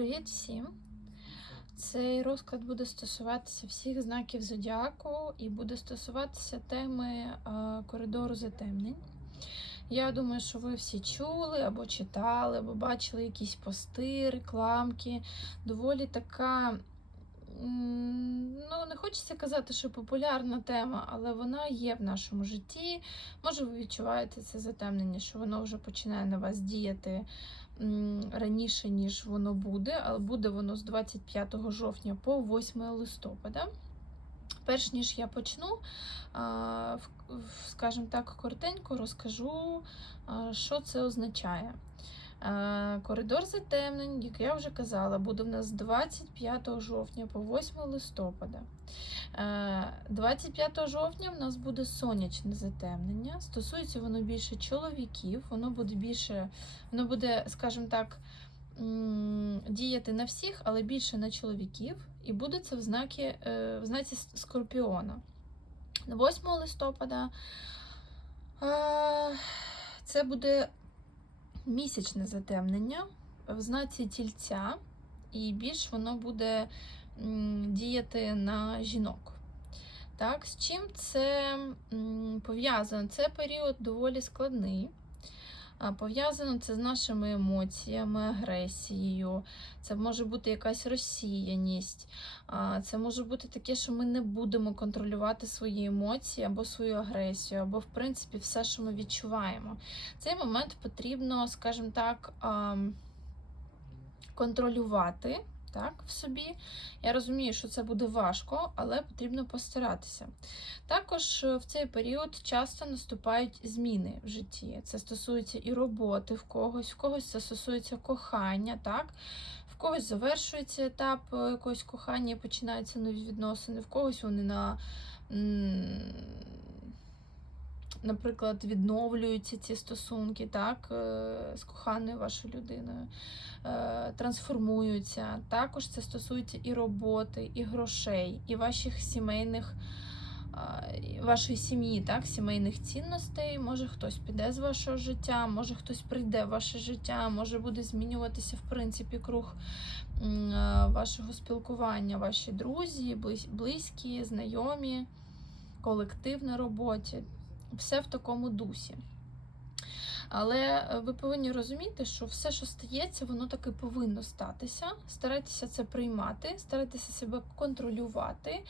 Привіт всім! Цей розклад буде стосуватися всіх знаків зодіаку і буде стосуватися теми е, коридору затемнень. Я думаю, що ви всі чули або читали, або бачили якісь пости, рекламки. Доволі така, ну не хочеться казати, що популярна тема, але вона є в нашому житті. Може, ви відчуваєте це затемнення, що воно вже починає на вас діяти раніше, ніж воно буде, але буде воно з 25 жовтня по 8 листопада. Перш ніж я почну, скажімо так, коротенько розкажу, що це означає. Е, Коридор затемнень, як я вже казала, буде в нас 25 жовтня по 8 листопада. Е, 25 жовтня в нас буде сонячне затемнення. Стосується воно більше чоловіків, воно буде більше, воно буде, скажімо так, діяти на всіх, але більше на чоловіків. І буде це в знакі, е, в знаці Скорпіона. 8 листопада е, це буде місячне затемнення в знаці тільця, і більш воно буде діяти на жінок. Так, з чим це пов'язано? Це період доволі складний. Пов'язано це з нашими емоціями, агресією. Це може бути якась розсіяність. Це може бути таке, що ми не будемо контролювати свої емоції або свою агресію, або, в принципі, все, що ми відчуваємо. Цей момент потрібно, скажімо так, контролювати так, в собі. Я розумію, що це буде важко, але потрібно постаратися. Також е, в цей період часто наступають зміни в житті. Це стосується і роботи в когось, в когось це стосується кохання, так? В когось завершується етап е, якогось кохання починаються нові відносини, в когось вони на. Наприклад, відновлюються ці стосунки так, е, з коханою вашою людиною, е, трансформуються. Також це стосується і роботи, і грошей, і ваших сімейних, вашої сім'ї, так, сімейних цінностей. Може хтось піде з вашого життя, може хтось прийде в ваше життя, може буде змінюватися в принципі круг е, вашого спілкування, ваші друзі, близькі, знайомі, колектив на роботі. Все в такому дусі. Але е, ви повинні розуміти, що все, що стається, воно таки повинно статися. Старайтеся це приймати, старайтеся себе контролювати.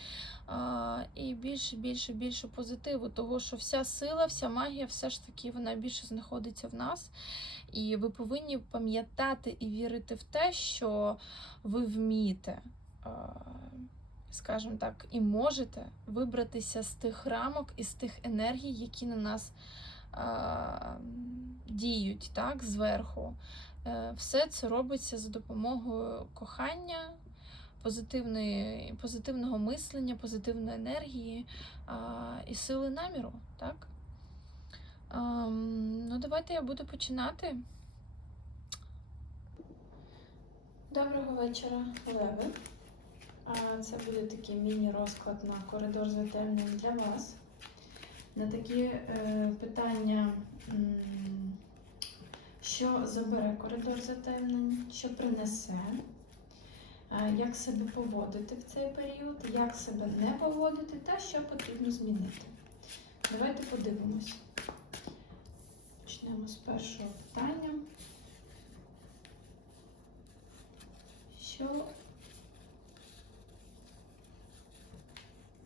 І більше, більше, більше позитиву, того, що вся сила, вся магія, все ж таки вона більше знаходиться в нас. І ви повинні пам'ятати і вірити в те, що ви вмієте. А, Скажімо так, і можете вибратися з тих рамок і з тих енергій, які на нас а, діють так, зверху. Е, Все це робиться за допомогою кохання, позитивного мислення, позитивної енергії а, і сили наміру. Так? Ем, ну, давайте я буду починати. Доброго вечора, Леви. Це буде такий міні-розклад на коридор затемнень для вас. На такі е, питання, що забере коридор затемнень, що принесе, як себе поводити в цей період, як себе не поводити та що потрібно змінити. Давайте подивимось. Почнемо з першого питання. Що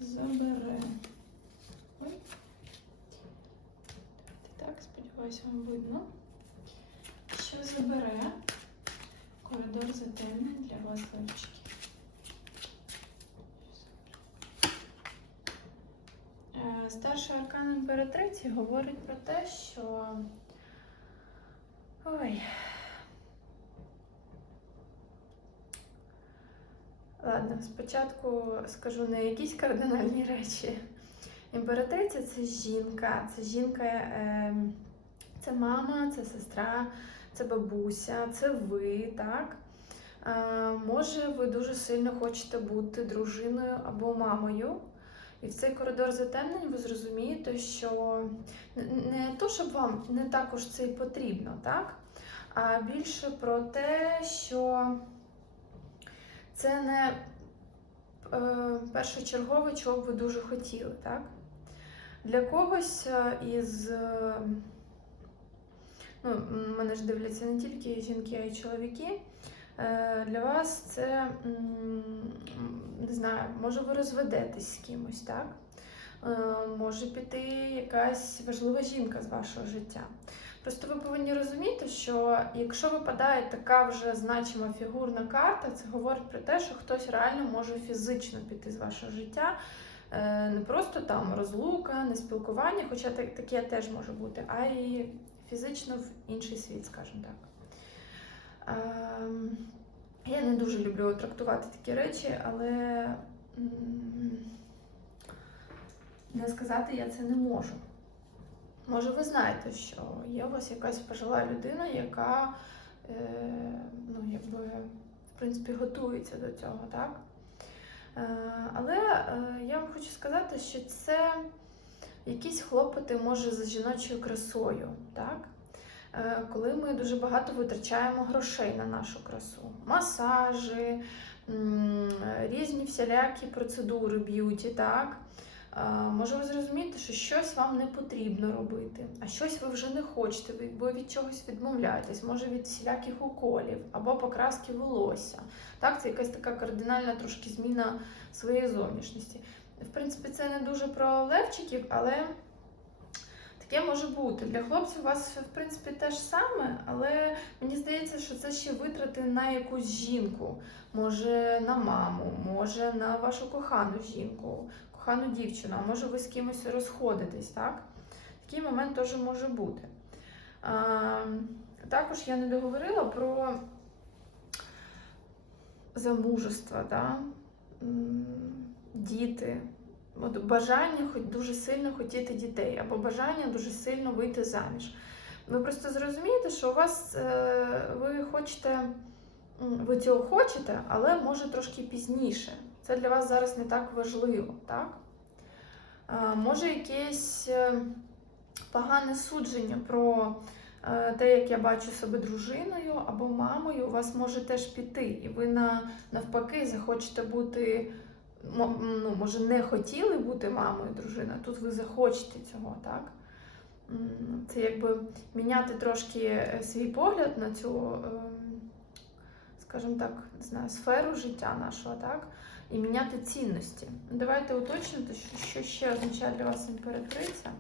забере? Ой. Так, сподіваюся, видно. Що забере коридор затемнень для вас, левчики? Е, Старший аркан імператриці говорить про те, що. Ой. Ладно, спочатку скажу не якісь кардинальні речі. Імператриця це жінка, це жінка, е, це мама, це сестра, це бабуся, це ви, так? Е, може, ви дуже сильно хочете бути дружиною або мамою. І в цей коридор затемнень ви зрозумієте, що не то, щоб вам не також це й потрібно, так? А більше про те, що це не е, першочергове, чого б ви дуже хотіли, так? Для когось е, із. Ну, мене ж дивляться не тільки жінки, а й чоловіки. Е, Для вас це не знаю, може ви розведетесь з кимось, так? Е, Може піти якась важлива жінка з вашого життя. Просто ви повинні розуміти, що якщо випадає така вже значима фігурна карта, це говорить про те, що хтось реально може фізично піти з вашого життя. Е, Не просто там розлука, не спілкування, хоча таке теж може бути, а й фізично в інший світ, скажімо так. Ем, Я не дуже люблю трактувати такі речі, але не сказати я це не можу. Може, ви знаєте, що є у вас якась пожила людина, яка е, ну, якби, в принципі, готується до цього, так? Е, але е, я вам хочу сказати, що це якісь хлопоти може з жіночою красою, так? Е, коли ми дуже багато витрачаємо грошей на нашу красу. Масажі, різні всілякі процедури б'юті, так? Е, Може, ви зрозумієте, що щось вам не потрібно робити, а щось ви вже не хочете, ви від чогось відмовляєтесь, може від всіляких уколів або покраски волосся. Так, це якась така кардинальна трошки зміна своєї зовнішності. В принципі, це не дуже про левчиків, але таке може бути. Для хлопців у вас, в принципі, те ж саме, але мені здається, що це ще витрати на якусь жінку. Може на маму, може на вашу кохану жінку, кохану дівчину, а може ви з кимось розходитесь, так? Такий момент теж може бути. А, також я не договорила про замужество, да? Діти. От бажання хоч дуже сильно хотіти дітей, або бажання дуже сильно вийти заміж. Ви просто зрозумієте, що у вас е, ви хочете, ви цього хочете, але може трошки пізніше. Це для вас зараз не так важливо, так? Е, може якесь е, погане судження про те, як я бачу себе дружиною або мамою, у вас може теж піти, і ви навпаки захочете бути. Ну, може, не хотіли бути мамою дружиною, тут ви захочете цього, так? Це якби міняти трошки е, свій погляд на цю, ем, скажімо так, не знаю, сферу життя нашого, так? І міняти цінності. Давайте уточнити, що, що ще означає для вас імператриця.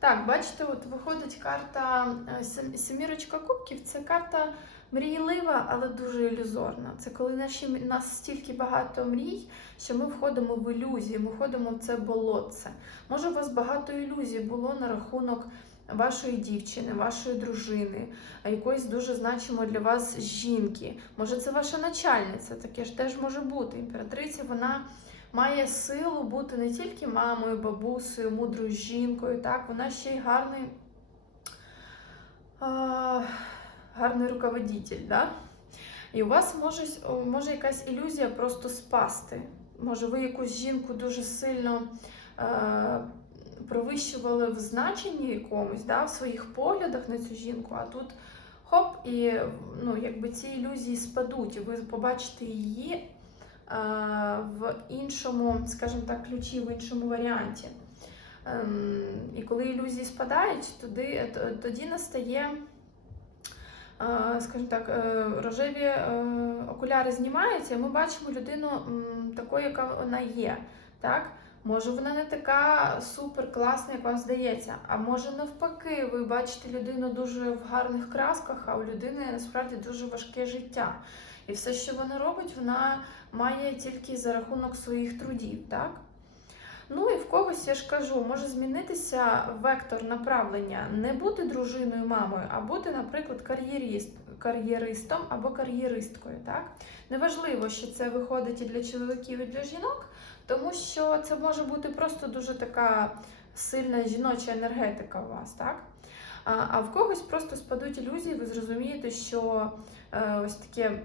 Так, бачите, от виходить карта е, Семірочка кубків. Це карта мрійлива, але дуже ілюзорна. Це коли наші нас стільки багато мрій, що ми входимо в ілюзію, ми входимо в це болотце. Може, у вас багато ілюзій було на рахунок вашої дівчини, вашої дружини, якоїсь дуже значимої для вас жінки. Може, це ваша начальниця, таке ж теж може бути. Імператриця вона має силу бути не тільки мамою, бабусею, мудрою жінкою, так, вона ще й гарний, а, гарний руководитель. Да? І у вас може, може якась ілюзія просто спасти. Може, ви якусь жінку дуже сильно е, провищували в значенні якомусь, да, в своїх поглядах на цю жінку, а тут хоп, і ну, якби ці ілюзії спадуть, і ви побачите її е, в іншому, скажімо так, ключі, в іншому варіанті. Ем, І коли ілюзії спадають, тоді, тоді настає, е, скажімо так, е, рожеві е, окуляри знімаються, і ми бачимо людину такою, яка вона є. Так? Може, вона не така супер класна, як вам здається. А може навпаки, ви бачите людину дуже в гарних красках, а у людини насправді дуже важке життя. І все, що вона робить, вона має тільки за рахунок своїх трудів. Так? Ну і в когось, я ж кажу, може змінитися вектор направлення, не бути дружиною, мамою, а бути, наприклад, кар'єрист, кар'єристом або кар'єристкою. Так? Неважливо, що це виходить і для чоловіків, і для жінок, тому що це може бути просто дуже така сильна жіноча енергетика у вас, так? А, в когось просто спадуть ілюзії, ви зрозумієте, що е, ось таке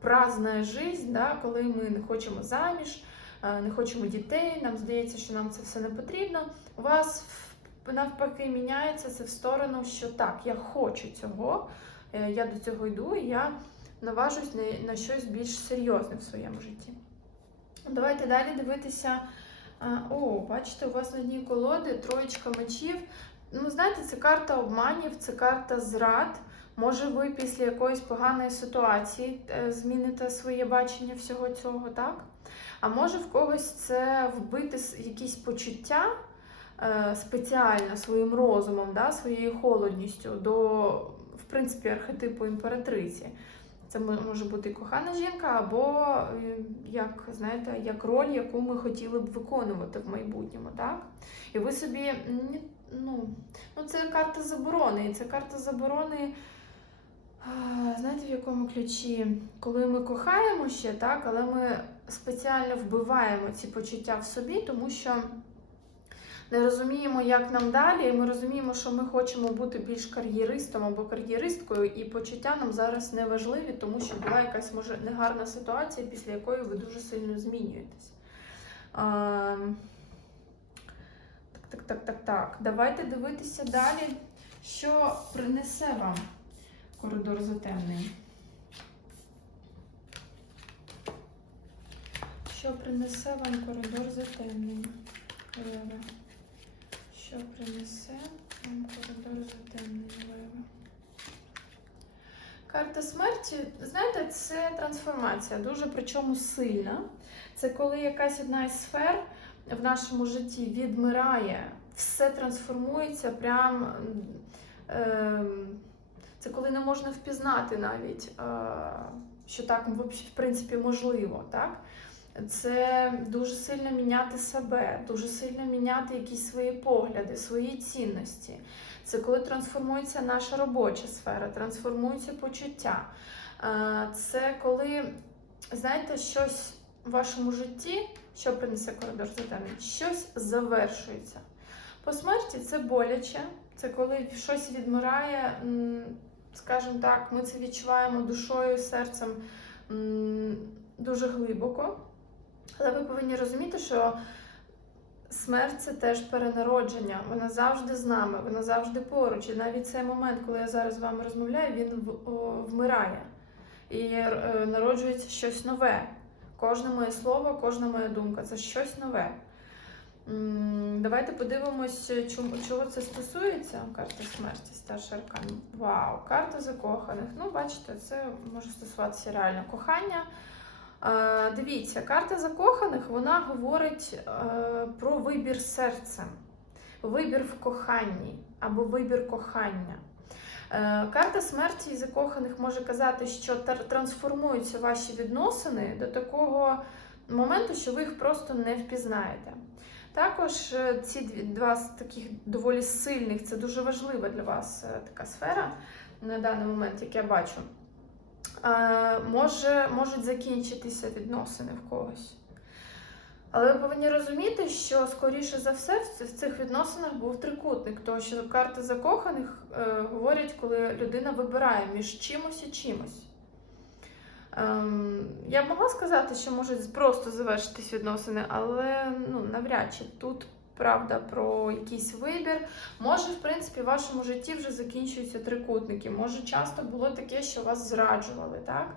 праздна жизнь, да, коли ми не хочемо заміж, не хочемо дітей, нам здається, що нам це все не потрібно. У вас навпаки міняється це в сторону, що так, я хочу цього, е, я до цього йду, і я наважусь на, щось більш серйозне в своєму житті. Давайте далі дивитися. О, бачите, у вас на дні колоди троєчка мечів. Ну, знаєте, це карта обманів, це карта зрад. Може, ви після якоїсь поганої ситуації е, зміните своє бачення всього цього, так? А може в когось це вбити якісь почуття е, спеціально своїм розумом, да, своєю холодністю до, в принципі, архетипу імператриці. Це може бути і кохана жінка, або е, як знаєте, як роль, яку ми хотіли б виконувати в майбутньому, так? І ви собі ну, ну це карта заборони. І це карта заборони. Знаєте, в якому ключі? Коли ми кохаємо ще, так, але ми спеціально вбиваємо ці почуття в собі, тому що не розуміємо, як нам далі, і ми розуміємо, що ми хочемо бути більш кар'єристом або кар'єристкою, і почуття нам зараз не важливі, тому що була якась може негарна ситуація, після якої ви дуже сильно змінюєтесь. А, Так, так, так, так, так. Давайте дивитися далі, що принесе вам коридор затемнений. Що принесе вам коридор затемнення? Лева. Що принесе вам коридор затемнення Лева? Карта смерті, знаєте, це трансформація, дуже причому сильна. Це коли якась одна із сфер в нашому житті відмирає, все трансформується прям. ем, Це коли не можна впізнати навіть, е, що так в принципі можливо, так? Це дуже сильно міняти себе, дуже сильно міняти якісь свої погляди, свої цінності. Це коли трансформується наша робоча сфера, трансформуються почуття. Е, Це коли, знаєте, щось в вашому житті, що принесе коридор затемнень, щось завершується. По смерті це боляче, це коли щось відмирає, скажімо так, ми це відчуваємо душою, серцем дуже глибоко. Але ви повинні розуміти, що смерть це теж перенародження. Вона завжди з нами, вона завжди поруч. І навіть цей момент, коли я зараз з вами розмовляю, він вмирає. І е, народжується щось нове. Кожне моє слово, кожна моя думка це щось нове. Давайте подивимось, чого це стосується. Карта смерті, старший аркан. Вау, карта закоханих. Ну, бачите, це може стосуватися реально кохання. Е, Дивіться, карта закоханих вона говорить е, про вибір серцем, вибір в коханні або вибір кохання. Е, Карта смерті і закоханих може казати, що трансформуються ваші відносини до такого моменту, що ви їх просто не впізнаєте. Також е, ці два з таких доволі сильних, це дуже важлива для вас е, така сфера на даний момент, як я бачу е, може, можуть закінчитися відносини в когось. Але ви повинні розуміти, що скоріше за все в цих відносинах був трикутник, тому що карти закоханих говорять, коли людина вибирає між чимось і чимось. Ем, я б могла сказати, що можуть просто завершитись відносини, але ну, навряд чи тут правда про якийсь вибір. Може, в принципі, в вашому житті вже закінчуються трикутники. Може, часто було таке, що вас зраджували, так?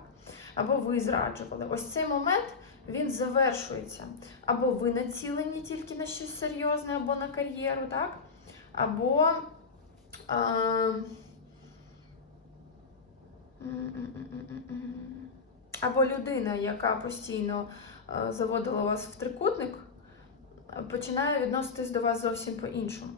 Або ви зраджували. Ось цей момент він завершується. Або ви націлені тільки на щось серйозне, або на кар'єру, так? Або. А... Або людина, яка постійно е, заводила вас в трикутник, починає відноситись до вас зовсім по-іншому.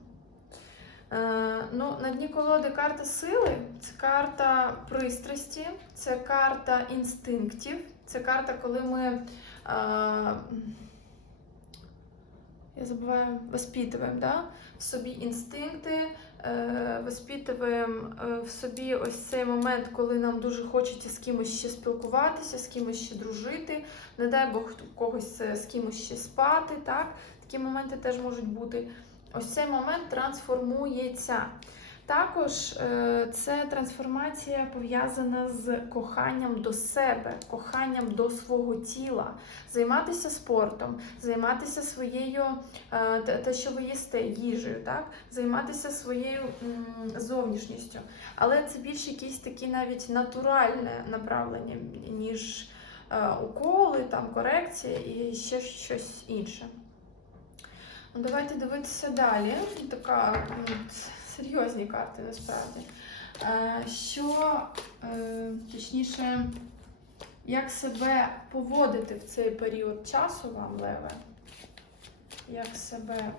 Е, ну, на дні колоди карта сили це карта пристрасті, це карта інстинктів, це карта, коли ми. Е, я забуваю, воспитуємо да? В собі інстинкти, виспитуємо е, в собі ось цей момент, коли нам дуже хочеться з кимось ще спілкуватися, з кимось ще дружити. Не дай Бог когось з кимось ще спати. Так? Такі моменти теж можуть бути. Ось цей момент трансформується. Також е, це трансформація пов'язана з коханням до себе, коханням до свого тіла, займатися спортом, займатися своєю, е, те, що ви їсте, їжею, так? займатися своєю зовнішністю. Але це більш якісь такі навіть натуральне направлення, ніж е, уколи, там, корекція і ще щось інше. Ну, давайте дивитися далі. Така ну, серйозні карти насправді. Е, Що, е, точніше, як себе поводити в цей період часу вам, Леве? Як себе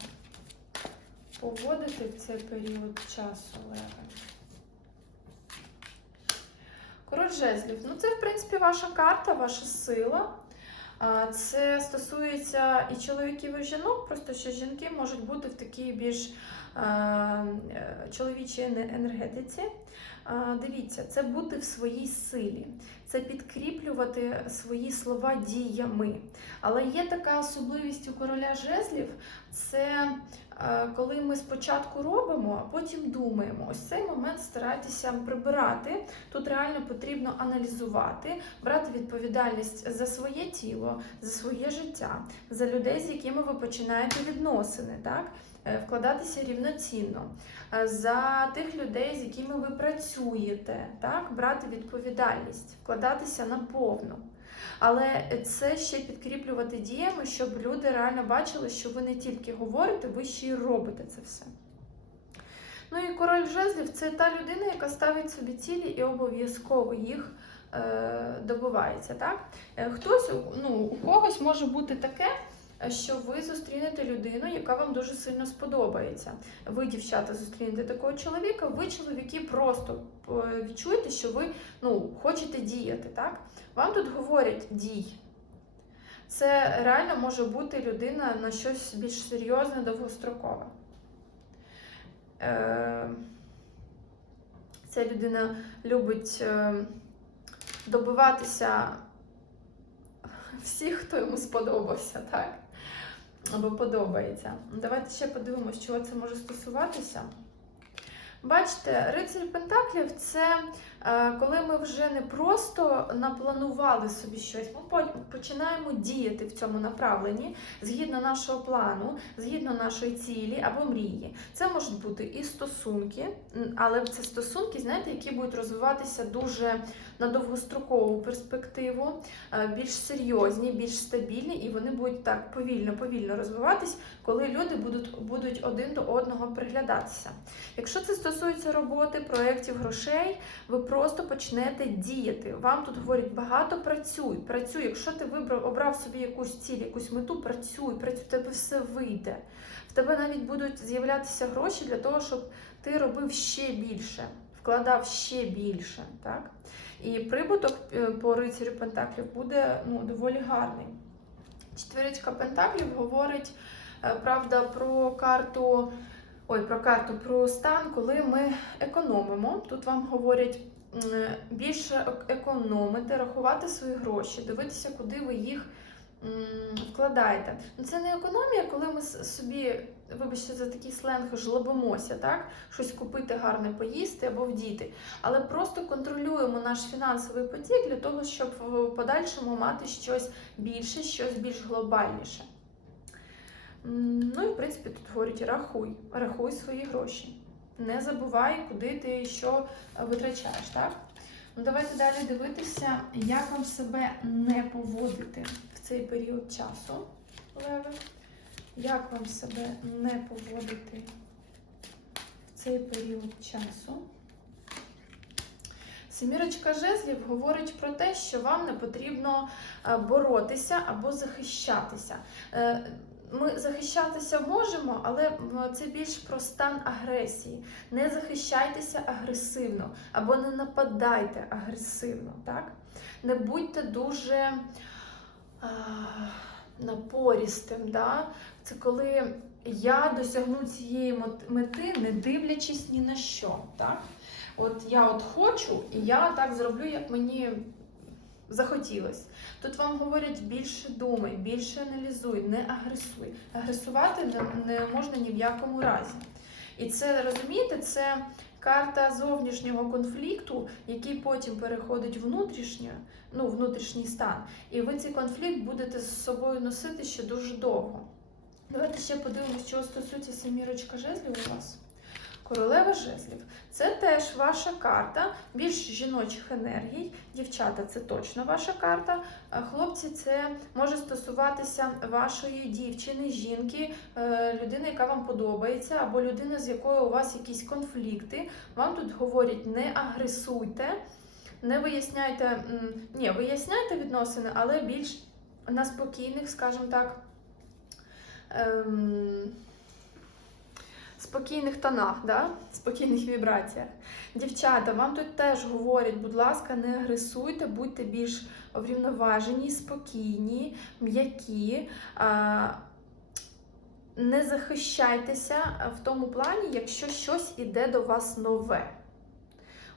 поводити в цей період часу, Леве? Король жезлів. Ну, це, в принципі, ваша карта, ваша сила. Це стосується і чоловіків, і жінок, просто що жінки можуть бути в такій більш е, чоловічій енергетиці. Дивіться, це бути в своїй силі, це підкріплювати свої слова діями. Але є така особливість у короля жезлів, це коли ми спочатку робимо, а потім думаємо. Ось цей момент старайтеся прибирати. Тут реально потрібно аналізувати, брати відповідальність за своє тіло, за своє життя, за людей, з якими ви починаєте відносини, так? Е, Вкладатися рівноцінно, Е, за тих людей, з якими ви працюєте, так? брати відповідальність, вкладатися наповну. Але це ще підкріплювати діями, щоб люди реально бачили, що ви не тільки говорите, ви ще й робите це все. Ну і король жезлів це та людина, яка ставить собі цілі і обов'язково їх е, добувається. Так? Е, Хтось, ну, у когось може бути таке, що ви зустрінете людину, яка вам дуже сильно сподобається. Ви, дівчата, зустрінете такого чоловіка, ви, чоловіки, просто е, відчуєте, що ви ну, хочете діяти. Так? Вам тут говорять дій. Це реально може бути людина на щось більш серйозне, довгострокове. Е, Ця людина любить е, добиватися всіх, хто йому сподобався, так? Або подобається. Давайте ще подивимося, чого це може стосуватися. Бачите, рицарь Пентаклів це е, коли ми вже не просто напланували собі щось, ми починаємо діяти в цьому направленні згідно нашого плану, згідно нашої цілі або мрії. Це можуть бути і стосунки, але це стосунки, знаєте, які будуть розвиватися дуже на довгострокову перспективу, е, більш серйозні, більш стабільні, і вони будуть так повільно, повільно розвиватись, коли люди будуть, будуть один до одного приглядатися. Якщо це стосується роботи, проєктів, грошей, ви просто почнете діяти. Вам тут говорять багато працюй, працюй. Якщо ти вибрав, обрав собі якусь ціль, якусь мету, працюй, працюй, в тебе все вийде. В тебе навіть будуть з'являтися гроші для того, щоб ти робив ще більше, вкладав ще більше. Так? І прибуток е, по рицарю Пентаклів буде ну, доволі гарний. Четвірочка Пентаклів говорить, е, правда, про карту. Ой, про карту про стан, коли ми економимо. Тут вам говорять більше економити, рахувати свої гроші, дивитися, куди ви їх вкладаєте. Ну це не економія, коли ми собі, вибачте, за такий сленг жлобимося, так? Щось купити гарне поїсти або вдіти. Але просто контролюємо наш фінансовий потік для того, щоб в подальшому мати щось більше, щось більш глобальніше. Ну і в принципі тут говорять рахуй, рахуй свої гроші. Не забувай, куди ти що е, витрачаєш, так? Ну давайте далі дивитися, як вам себе не поводити в цей період часу, Леви. Як вам себе не поводити в цей період часу? Семірочка жезлів говорить про те, що вам не потрібно е, боротися або захищатися. Е, Ми захищатися можемо, але це більш про стан агресії. Не захищайтеся агресивно або не нападайте агресивно. Так? Не будьте дуже а, напорістим. Да? Це коли я досягну цієї мети, не дивлячись ні на що. Так? От я от хочу, і я так зроблю, як мені захотілось. Тут вам говорять більше думай, більше аналізуй, не агресуй. Агресувати не, можна ні в якому разі. І це розумієте, це карта зовнішнього конфлікту, який потім переходить в внутрішнє, ну, внутрішній стан. І ви цей конфлікт будете з собою носити ще дуже довго. Давайте ще подивимось, чого стосується семірочка жезлів у вас. Королева жезлів. Це теж ваша карта більш жіночих енергій. Дівчата, це точно ваша карта. Е, Хлопці, це може стосуватися вашої дівчини, жінки, е, людини, яка вам подобається, або людина, з якою у вас якісь конфлікти. Вам тут говорять, не агресуйте, не виясняйте, ні, виясняйте відносини, але більш на спокійних, скажімо так. Ем, спокійних тонах, да? спокійних вібраціях. Дівчата, вам тут теж говорять, будь ласка, не агресуйте, будьте більш врівноважені, спокійні, м'які. А, не захищайтеся в тому плані, якщо щось іде до вас нове.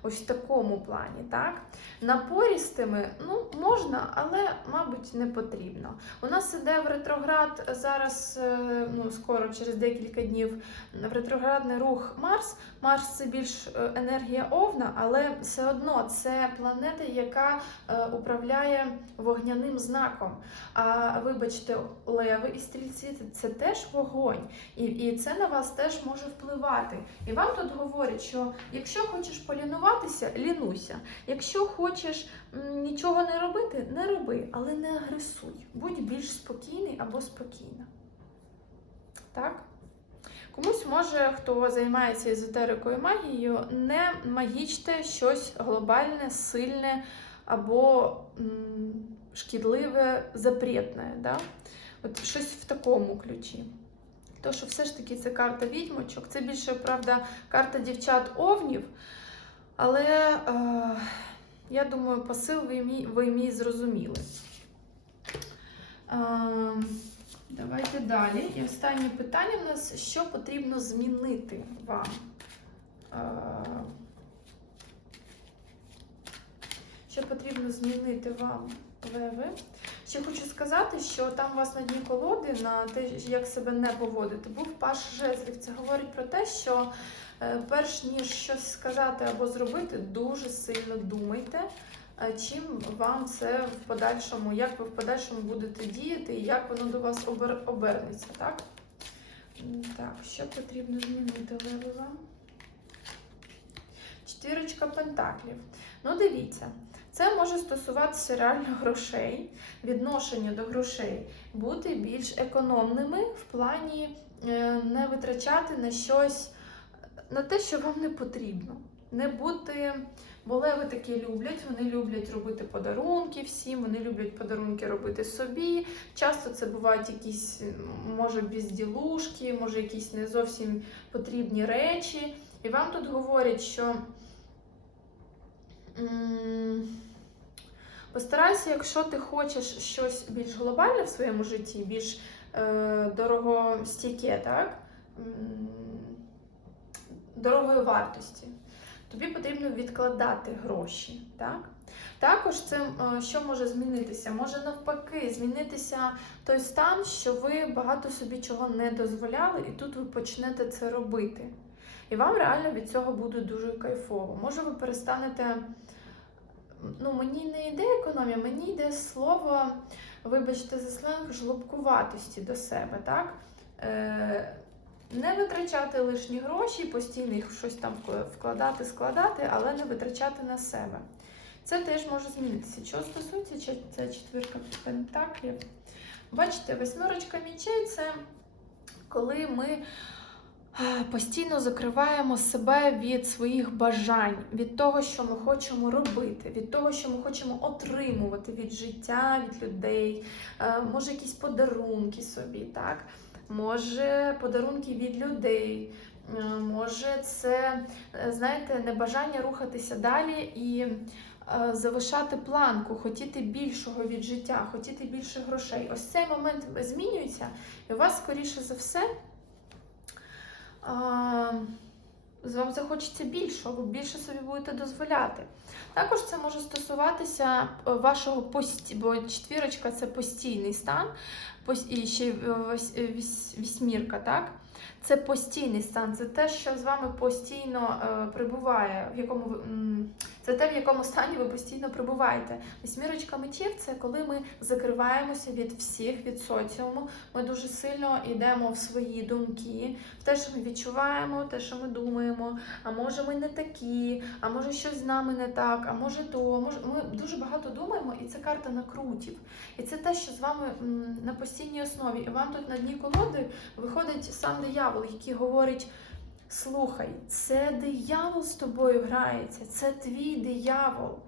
Ось в такому плані, так? Напорістими, ну, можна, але, мабуть, не потрібно. У нас іде в ретроград зараз, е, ну, скоро, через декілька днів, в ретроградний рух Марс. Марс це більш е, енергія Овна, але все одно це планета, яка е, управляє вогняним знаком. А вибачте, леви і стрільці це- теж вогонь. І, і це на вас теж може впливати. І вам тут говорять, що якщо хочеш полінуватися, лінуйся. Якщо хочеш нічого не робити, не роби, але не агресуй. Будь більш спокійний або спокійна. Так? Комусь може, хто займається езотерикою магією, не магічте щось глобальне, сильне або м, шкідливе, запретне. Да? От щось в такому ключі. То, що все ж таки це карта відьмочок, це більше, правда, карта дівчат овнів. Але е, я думаю, посил ви мій, ви мій зрозуміли. Е, давайте далі. І останнє питання в нас: що потрібно змінити вам? Е, що потрібно змінити вам, Леви? Ще хочу сказати, що там у вас на дні колоди на те, як себе не поводити, був паш жезлів. Це говорить про те, що перш ніж щось сказати або зробити, дуже сильно думайте, е, чим вам це в подальшому, як ви в подальшому будете діяти і як воно до вас обер- обернеться, так? Так, що потрібно змінити вам? Четвірочка пентаклів. Ну, дивіться, це може стосуватися реально грошей, відношення до грошей, бути більш економними в плані е, не витрачати на щось, на те, що вам не потрібно. Не бути, бо леви такі люблять, вони люблять робити подарунки всім, вони люблять подарунки робити собі. Часто це бувають якісь, може, безділушки, може, якісь не зовсім потрібні речі. І вам тут говорять, що. Постарайся, якщо ти хочеш щось більш глобальне в своєму житті, більш е, дорогостійке, так? Дорогої вартості, тобі потрібно відкладати гроші. Так? Також це що може змінитися? Може навпаки змінитися той стан, що ви багато собі чого не дозволяли, і тут ви почнете це робити. І вам реально від цього буде дуже кайфово. Може, ви перестанете ну, мені не йде економія, мені йде слово, вибачте, за сленг, жлобкуватості до себе, так? Е, не витрачати лишні гроші, постійно їх щось там вкладати, складати, але не витрачати на себе. Це теж може змінитися. Що стосується це четвірка пентаклів. Бачите, восьмерочка мічей це коли ми постійно закриваємо себе від своїх бажань, від того, що ми хочемо робити, від того, що ми хочемо отримувати від життя, від людей, Е, може якісь подарунки собі, так? Може подарунки від людей. Е, Може, це, е, знаєте, небажання рухатися далі і залишати завишати планку, хотіти більшого від життя, хотіти більше грошей. Ось цей момент змінюється, і у вас, скоріше за все, вам захочеться більшого, більше собі будете дозволяти. Також це може стосуватися е, вашого пості, бо четвірочка це постійний стан, і ще е, е, вісь- вісьмірка, так? Це постійний стан, це те, що з вами постійно е, прибуває, в якому м, це те, в якому стані ви постійно прибуваєте. Вісьмірочка мечів це коли ми закриваємося від всіх, від соціуму. Ми дуже сильно йдемо в свої думки, в те, що ми відчуваємо, те, що ми думаємо. А може, ми не такі, а може щось з нами не так, а може то. Може, ми дуже багато думаємо, і це карта накрутів. І це те, що з вами м, на постійній основі. І вам тут на дні колоди виходить сам диявол, який говорить. Слухай, це диявол з тобою грається, це твій диявол.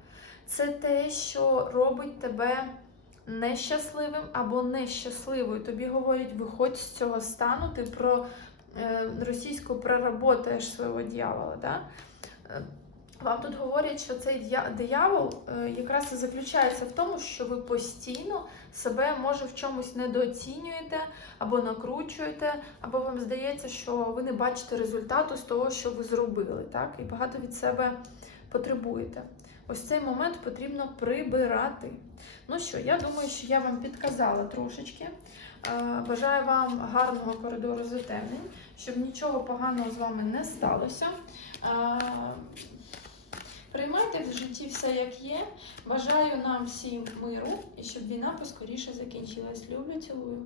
Це те, що робить тебе нещасливим або нещасливою. Тобі говорять, виходь з цього стану, ти про е, російську проработаєш свого дьявола. Да? Е, Вам тут говорять, що цей диявол е, якраз і заключається в тому, що ви постійно себе може в чомусь недооцінюєте або накручуєте, або вам здається, що ви не бачите результату з того, що ви зробили, так? І багато від себе потребуєте. Ось цей момент потрібно прибирати. Ну що, я думаю, що я вам підказала трошечки. Е, Бажаю вам гарного коридору затемнень, щоб нічого поганого з вами не сталося. Приймайте в житті все як є. Бажаю нам всім миру і щоб війна поскоріше закінчилась. Люблю, цілую.